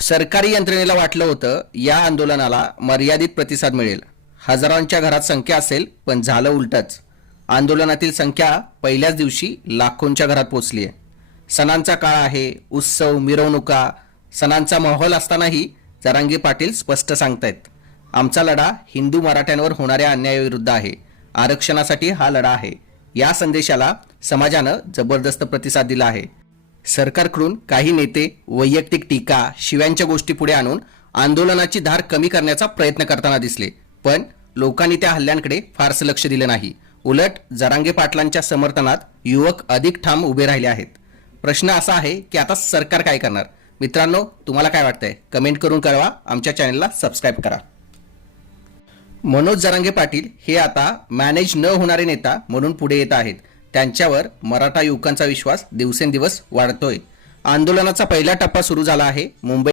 सरकारी यंत्रणेला वाटलं होतं या आंदोलनाला मर्यादित प्रतिसाद मिळेल, हजारांच्या घरात संख्या असेल, पण झालं उलटच। आंदोलनातील संख्या पहिल्याच दिवशी लाखोंच्या घरात पोहोचली आहे। सणांचा काळ आहे, उत्सव, मिरवणुका, सणांचा माहोल असतानाही जरांगे पाटील स्पष्ट सांगतायत, आमचा लढा हिंदू मराठ्यांवर होणाऱ्या अन्यायाविरुद्ध आहे, आरक्षणासाठी हा लढा आहे। या संदेशाला समाजानं जबरदस्त प्रतिसाद दिला आहे। सरकारकडून काही नेते वैयक्तिक टीका, शिव्यांच्या गोष्टी पुढे आणून आंदोलनाची धार कमी करण्याचा प्रयत्न करताना दिसले, पण लोकांनी त्या हल्ल्यांकडे फारसं लक्ष दिलं नाही। उलट जरांगे पाटलांच्या समर्थनात युवक अधिक ठाम उभे राहिले आहेत। प्रश्न असा आहे की आता सरकार काय करणार? मित्रांनो, तुम्हाला काय वाटतंय? कमेंट करून कळवा। आमच्या चॅनलला सबस्क्राइब करा। मनोज जरांगे पाटील हे आता मॅनेज न होणारे नेता म्हणून पुढे येत आहेत। त्यांच्यावर मराठा युवकांचा विश्वास दिवसेंदिवस वाढतोय। आंदोलनाचा पहिला टप्पा सुरू झाला आहे। मुंबई